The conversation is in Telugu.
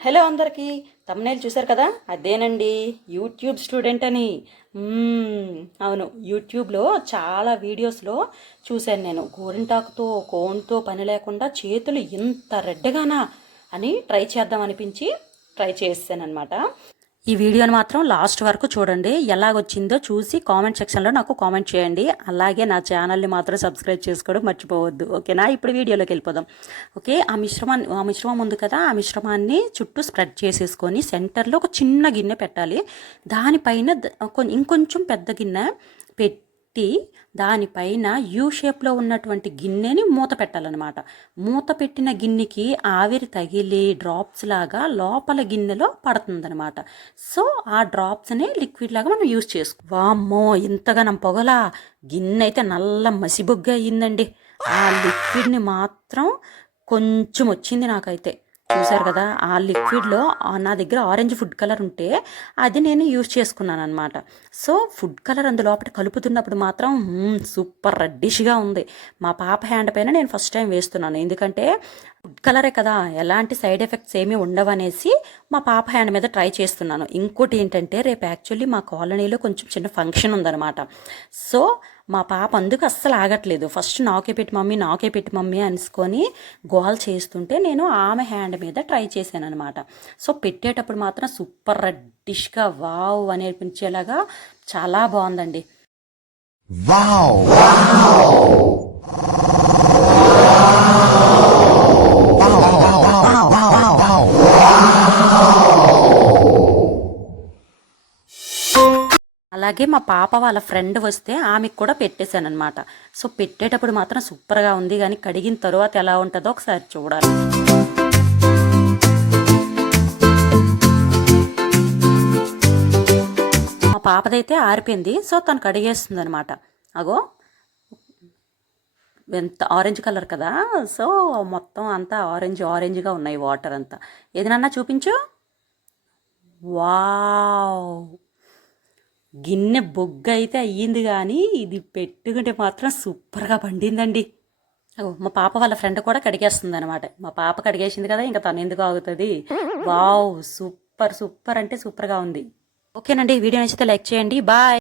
హలో అందరికీ తమ్నేల్ చూశారు కదా, అదేనండి యూట్యూబ్ స్టూడెంట్ అని. అవును, యూట్యూబ్లో చాలా వీడియోస్లో చూశాను నేను. గోరింటాకుతో కోన్తో పని లేకుండా చేతులు ఇంత రెడ్డగానా అని ట్రై చేద్దాం అనిపించి ట్రై చేసాను అనమాట. ఈ వీడియోని మాత్రం లాస్ట్ వరకు చూడండి, ఎలాగొచ్చిందో చూసి కామెంట్ సెక్షన్లో నాకు కామెంట్ చేయండి. అలాగే నా ఛానల్ని మాత్రం సబ్స్క్రైబ్ చేసుకోవడం మర్చిపోవద్దు, ఓకేనా? ఇప్పుడు వీడియోలోకి వెళ్ళిపోదాం. ఓకే, ఆ మిశ్రమం ఉంది కదా, ఆ మిశ్రమాన్ని చుట్టూ స్ప్రెడ్ చేసేసుకొని సెంటర్లో ఒక చిన్న గిన్నె పెట్టాలి. దానిపైన ఇంకొంచెం పెద్ద గిన్నె పెట్టి దానిపైన యూ షేప్లో ఉన్నటువంటి గిన్నెని మూత పెట్టాలన్నమాట. మూత పెట్టిన గిన్నెకి ఆవిరి తగిలి డ్రాప్స్ లాగా లోపల గిన్నెలో పడుతుందన్నమాట. సో ఆ డ్రాప్స్ని లిక్విడ్ లాగా మనం యూజ్ చేసుకో. వామ్మో, ఇంతగా నా పొగలా గిన్నె అయితే నల్ల మసిబొగ్గా అయ్యిందండి. ఆ లిక్విడ్ని మాత్రం కొంచెం వచ్చింది నాకైతే. చూసారు కదా, ఆ లిక్విడ్లో నా దగ్గర ఆరెంజ్ ఫుడ్ కలర్ ఉంటే అది నేను యూజ్ చేసుకున్నాను అనమాట. సో ఫుడ్ కలర్ అందులోపల కలుపుతున్నప్పుడు మాత్రం సూపర్ రెడ్డిష్గా ఉంది. మా పాప హ్యాండ్ పైన నేను ఫస్ట్ టైం వేస్తున్నాను, ఎందుకంటే ఫుడ్ కలరే కదా, ఎలాంటి సైడ్ ఎఫెక్ట్స్ ఏమీ ఉండవనేసి మా పాప హ్యాండ్ మీద ట్రై చేస్తున్నాను. ఇంకోటి ఏంటంటే, రేపు యాక్చువల్లీ మా కాలనీలో కొంచెం చిన్న ఫంక్షన్ ఉందన్నమాట. సో మా పాప అందుకు అస్సలు ఆగట్లేదు. ఫస్ట్ నాకే పెట్టి మమ్మీ అనుకొని గోల్ చేస్తుంటే నేను ఆమె హ్యాండ్ మీద ట్రై చేశాను అనమాట. సో పెట్టేటప్పుడు మాత్రం సూపర్ రెడ్డిష్గా వావ్ అనిపించేలాగా చాలా బాగుందండి. వావ్ అలాగే మా పాప వాళ్ళ ఫ్రెండ్ వస్తే ఆమెకు కూడా పెట్టేశాను అనమాట. సో పెట్టేటప్పుడు మాత్రం సూపర్గా ఉంది, కానీ కడిగిన తర్వాత ఎలా ఉంటుందో ఒకసారి చూడాలి. మా పాపదైతే ఆరిపోయింది, సో తను కడిగేస్తుంది అనమాట. అగో ఎంత ఆరెంజ్ కలర్ కదా, సో మొత్తం అంతా ఆరెంజ్గా ఉన్నాయి వాటర్ అంతా. ఏదైనా చూపించు. వావ్, గిన్నె బొగ్గ అయితే అయ్యింది, కానీ ఇది పెట్టుకుంటే మాత్రం సూపర్గా పండిందండి. మా పాప వాళ్ళ ఫ్రెండ్ కూడా కడిగేస్తుంది అనమాట. మా పాప కడిగేసింది కదా, ఇంకా తను ఎందుకు ఆగుతుంది. వావ్, సూపర్ అంటే సూపర్గా ఉంది. ఓకేనండి, వీడియో నచ్చితే లైక్ చేయండి. బాయ్.